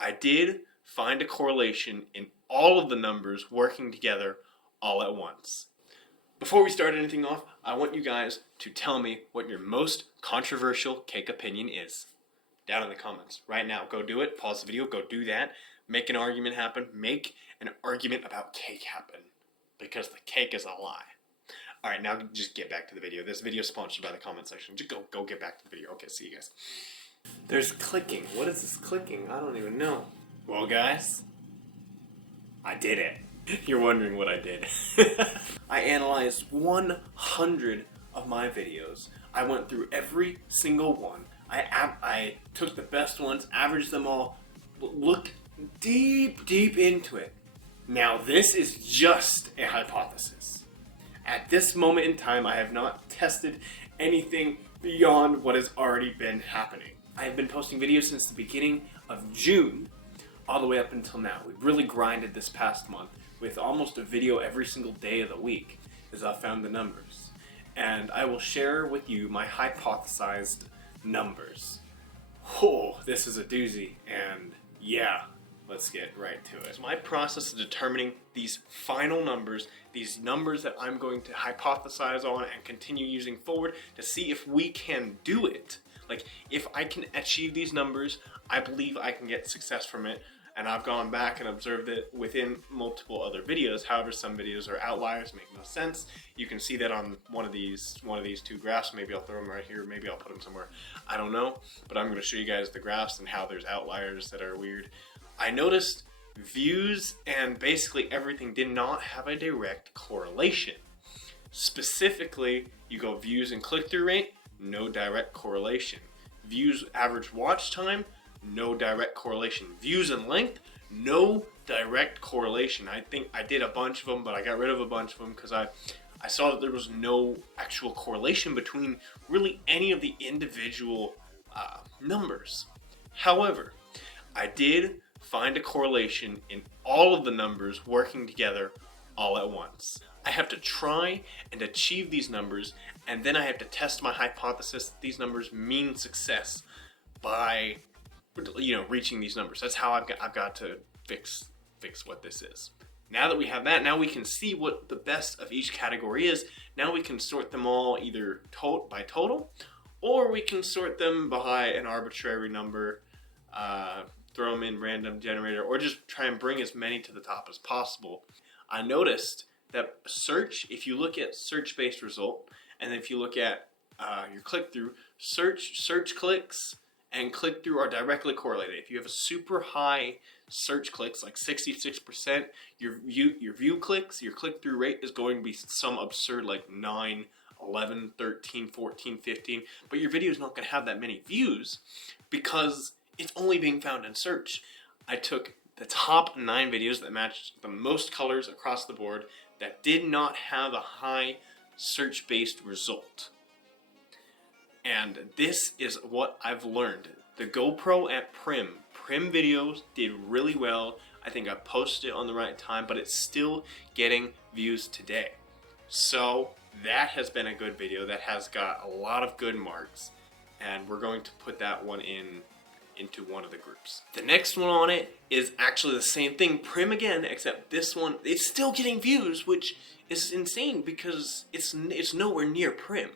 I did find a correlation in all of the numbers working together all at once. Before we start anything off, I want you guys to tell me what your most controversial cake opinion is. Down in the comments right now. Go do it. Pause the video. Go do that. Make an argument happen. Make an argument about cake happen. Because the cake is a lie. Alright, now just get back to the video. This video is sponsored by the comment section. Just go get back to the video. Okay, see you guys. There's clicking. What is this clicking? I don't even know. Well, guys, I did it. You're wondering what I did. I analyzed 100 of my videos. I went through every single one. I took the best ones, averaged them all, looked deep into it. Now this is just a hypothesis. At this moment in time, I have not tested anything beyond what has already been happening. I have been posting videos since the beginning of June, all the way up until now. We've really grinded this past month with almost a video every single day of the week as I found the numbers. And I will share with you my hypothesized numbers. Oh, this is a doozy, and yeah, let's get right to it. So my process of determining these final numbers, these numbers that I'm going to hypothesize on and continue using forward to see if we can do it. Like, if I can achieve these numbers, I believe I can get success from it. And I've gone back and observed it within multiple other videos. However, some videos are outliers, make no sense. You can see that on one of these two graphs. Maybe I'll throw them right here. Maybe I'll put them somewhere. I don't know. But I'm going to show you guys the graphs and how there's outliers that are weird. I noticed views and basically everything did not have a direct correlation. Specifically, you go views and click-through rate, no direct correlation. Views average watch time, no direct correlation. Views and length, no direct correlation. I think I did a bunch of them, but I got rid of a bunch of them because I saw that there was no actual correlation between really any of the individual numbers. However, I did find a correlation in all of the numbers working together all at once. I have to try and achieve these numbers, and then I have to test my hypothesis that these numbers mean success by, reaching these numbers. That's how I've got to fix what this is. Now that we have that, now we can see what the best of each category is. Now we can sort them all either by total, or we can sort them by an arbitrary number, throw them in random generator, or just try and bring as many to the top as possible. I noticed that search, if you look at search-based result, and if you look at your click-through, search clicks and click-through are directly correlated. If you have a super high search clicks, like 66%, your view clicks, your click-through rate is going to be some absurd like 9, 11, 13, 14, 15, but your video is not going to have that many views because it's only being found in search. I took the top 9 videos that matched the most colors across the board that did not have a high search-based result. And this is what I've learned. The GoPro at Prim videos did really well. I think I posted it on the right time, but it's still getting views today. So that has been a good video that has got a lot of good marks, and we're going to put that one into one of the groups. The next one on it is actually the same thing, Prim again, except this one, it's still getting views, which is insane because it's nowhere near Prim.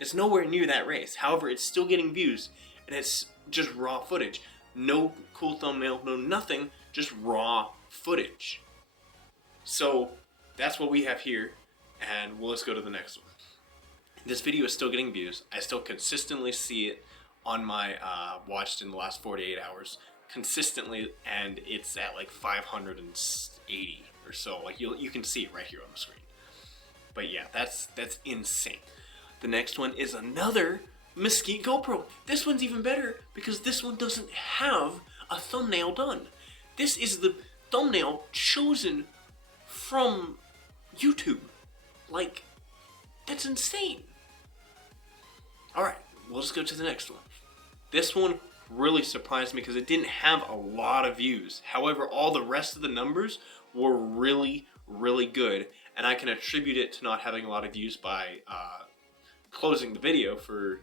It's nowhere near that race. However, it's still getting views, and it's just raw footage. No cool thumbnail, no nothing, just raw footage. So that's what we have here, and let's go to the next one. This video is still getting views. I still consistently see it on my watched in the last 48 hours consistently, and it's at like 580 or so. Like you can see it right here on the screen. But yeah, that's insane. The next one is another Mesquite GoPro. This one's even better because this one doesn't have a thumbnail done. This is the thumbnail chosen from YouTube. Like, that's insane. Alright, we'll just go to the next one. This one really surprised me because it didn't have a lot of views. However, all the rest of the numbers were really good, and I can attribute it to not having a lot of views by closing the video for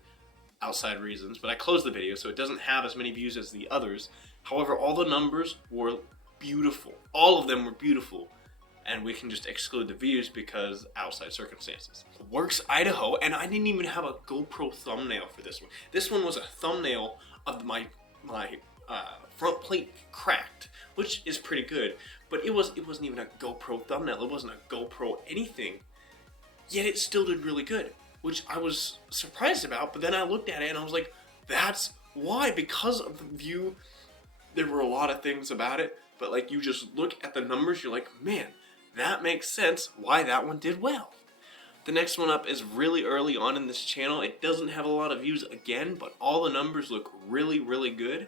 outside reasons. But I closed the video so it doesn't have as many views as the others. However, all the numbers were beautiful. All of them were beautiful. And we can just exclude the views because outside circumstances. Works Idaho, and I didn't even have a GoPro thumbnail for this one. This one was a thumbnail of my front plate cracked, which is pretty good. But it wasn't even a GoPro thumbnail. It wasn't a GoPro anything. Yet it still did really good, which I was surprised about. But then I looked at it and I was like, that's why. Because of the view, there were a lot of things about it. But like, you just look at the numbers, you're like, man, that makes sense why that one did well. The next one up is really early on in this channel. It doesn't have a lot of views again, but all the numbers look really, really good.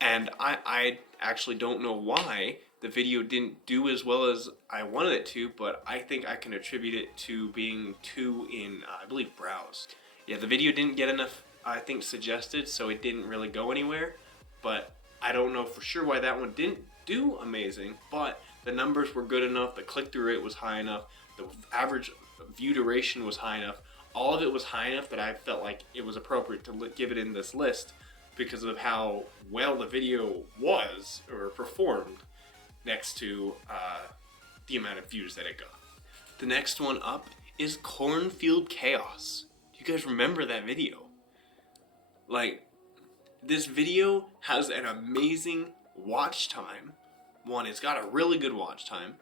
And I actually don't know why the video didn't do as well as I wanted it to, but I think I can attribute it to being too in, I believe, browse. Yeah, the video didn't get enough, I think, suggested, so it didn't really go anywhere. But I don't know for sure why that one didn't do amazing, but the numbers were good enough, the click-through rate was high enough, the average view duration was high enough, all of it was high enough that I felt like it was appropriate to give it in this list because of how well the video was or performed next to the amount of views that it got. The next one up is Cornfield Chaos. Do you guys remember that video? Like, this video has an amazing watch time. One, it's got a really good watch time.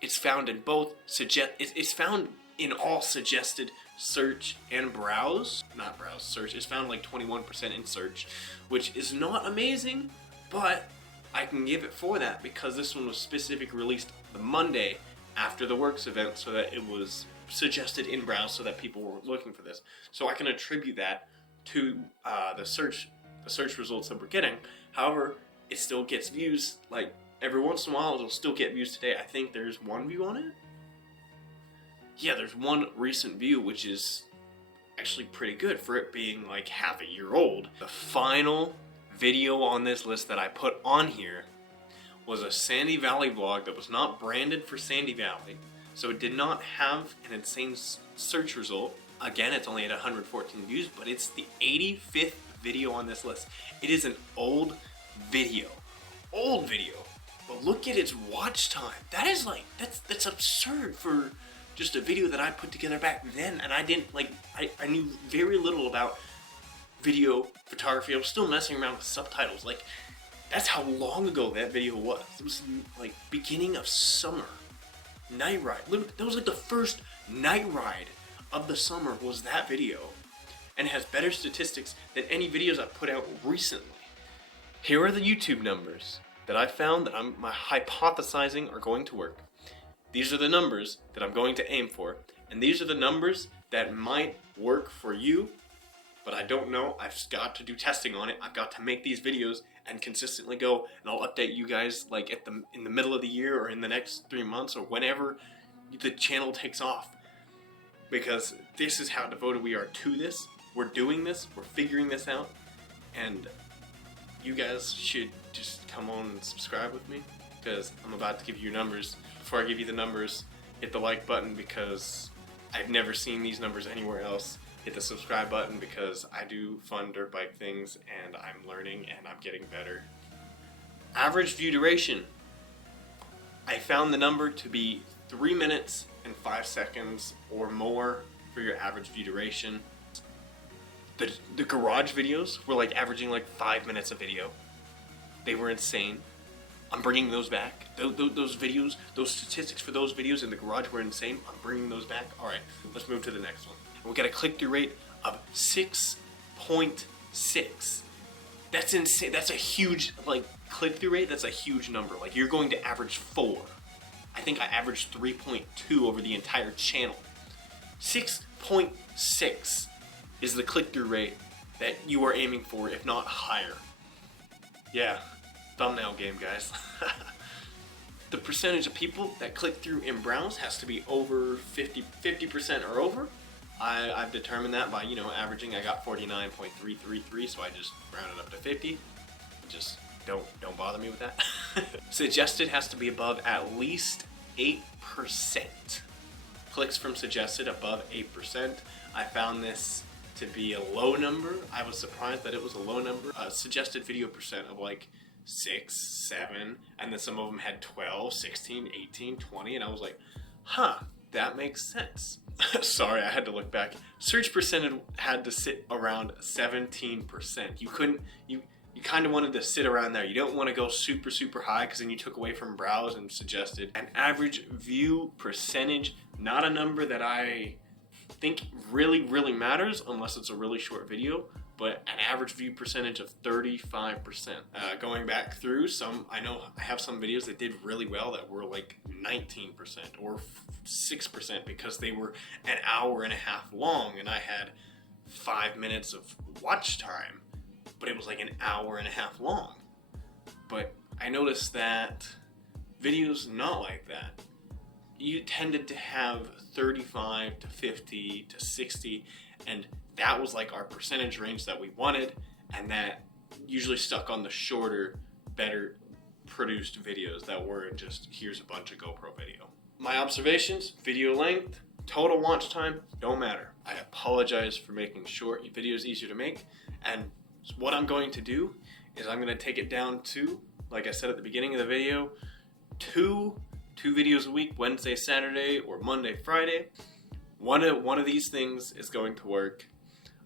It's found in both it's found in all suggested search and browse. Not browse, search. It's found like 21% in search, which is not amazing, but I can give it for that because this one was specifically released the Monday after the Works event, so that it was suggested in browse so that people were looking for this. So I can attribute that to the search results that we're getting. However, it still gets views. Like, every once in a while it'll still get views today. I think there's one view on it. Yeah, there's one recent view, which is actually pretty good for it being like half a year old. The final video on this list that I put on here was a Sandy Valley vlog that was not branded for Sandy Valley, so it did not have an insane search result. Again, it's only at 114 views, but it's the 85th video on this list. It is an old video, but look at its watch time. That is like, that's absurd for just a video that I put together back then, and I didn't like, I knew very little about video photography. I was still messing around with subtitles. Like, that's how long ago that video was. It was like beginning of summer. Night ride. That was like the first night ride of the summer was that video. And it has better statistics than any videos I've put out recently. Here are the YouTube numbers that I found that my hypothesizing are going to work. These are the numbers that I'm going to aim for. And these are the numbers that might work for you, but I don't know. I've got to do testing on it. I've got to make these videos and consistently go, and I'll update you guys like in the middle of the year or in the next 3 months or whenever the channel takes off. Because this is how devoted we are to this. We're doing this, we're figuring this out, and you guys should just come on and subscribe with me, because I'm about to give you your numbers. Before I give you the numbers, hit the like button because I've never seen these numbers anywhere else. Hit the subscribe button because I do fun dirt bike things and I'm learning and I'm getting better. Average view duration. I found the number to be 3 minutes and 5 seconds or more for your average view duration. The garage videos were like averaging like 5 minutes a video. They were insane. I'm bringing those back. Those videos, those statistics for those videos in the garage were insane. I'm bringing those back. All right, let's move to the next one. We got a click-through rate of 6.6. That's insane. That's a huge, like, click-through rate. That's a huge number. Like, you're going to average 4. I think I averaged 3.2 over the entire channel. 6.6 is the click-through rate that you are aiming for, if not higher. Yeah, thumbnail game, guys. The percentage of people that click through in browse has to be over 50% or over. I've determined that by, averaging. I got 49.333, so I just rounded up to 50. Just don't bother me with that. Suggested has to be above at least 8%. Clicks from suggested above 8%. I found this to be a low number. I was surprised that it was a low number. Suggested video percent of like 6, 7, and then some of them had 12, 16, 18, 20, and I was like, huh, that makes sense. Sorry, I had to look back. Search percentage had to sit around 17%. You kind of wanted to sit around there. You don't want to go super, super high because then you took away from browse and suggested. An average view percentage, not a number that I think really, really matters unless it's a really short video, but an average view percentage of 35%. Going back through some, I know I have some videos that did really well that were like 19% or 6% because they were an hour and a half long and I had 5 minutes of watch time, but it was like an hour and a half long. But I noticed that videos not like that, you tended to have 35 to 50 to 60, and that was like our percentage range that we wanted, and that usually stuck on the shorter, better produced videos that weren't just here's a bunch of GoPro video. My observations: video length, total watch time, don't matter. I apologize for making short videos easier to make, and what I'm going to do is I'm going to take it down to, like I said at the beginning of the video, two videos a week, Wednesday, Saturday, or Monday, Friday. One of these things is going to work.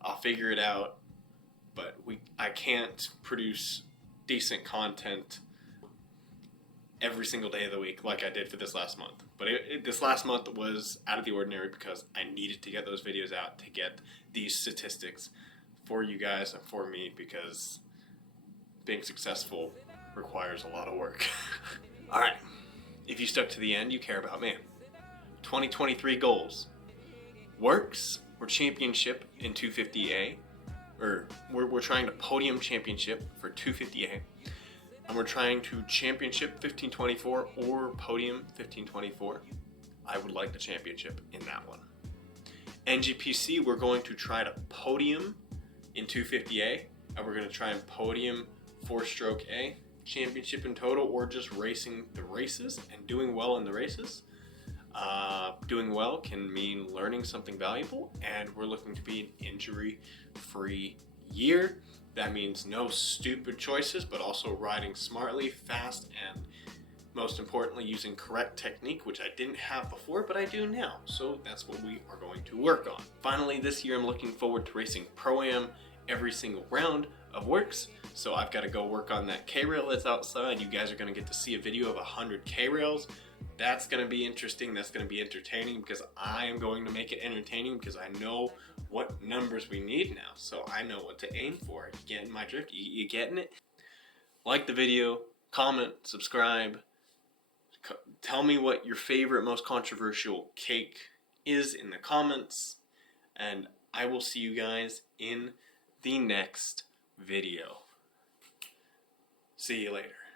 I'll figure it out, but I can't produce decent content every single day of the week like I did for this last month. But this last month was out of the ordinary because I needed to get those videos out to get these statistics for you guys and for me, because being successful requires a lot of work. All right, if you stuck to the end, you care about me. 2023 goals: works or championship in 250A, or we're trying to podium championship for 250A, and we're trying to championship 1524 or podium 1524. I would like the championship in that one. NGPC, we're going to try to podium in 250A, and we're going to try and podium 4-stroke A, championship in total, or just racing the races and doing well in the races. Doing well can mean learning something valuable, and we're looking to be an injury-free year. That means no stupid choices, but also riding smartly, fast, and most importantly, using correct technique, which I didn't have before, but I do now. So that's what we are going to work on. Finally, this year I'm looking forward to racing Pro-Am every single round of works. So I've got to go work on that K-rail that's outside. You guys are going to get to see a video of 100 K-rails. That's going to be interesting. That's going to be entertaining, because I am going to make it entertaining because I know what numbers we need now. So I know what to aim for. You getting my drift? You getting it? Like the video, comment, subscribe. Tell me what your favorite, most controversial cake is in the comments. And I will see you guys in the next video. See you later.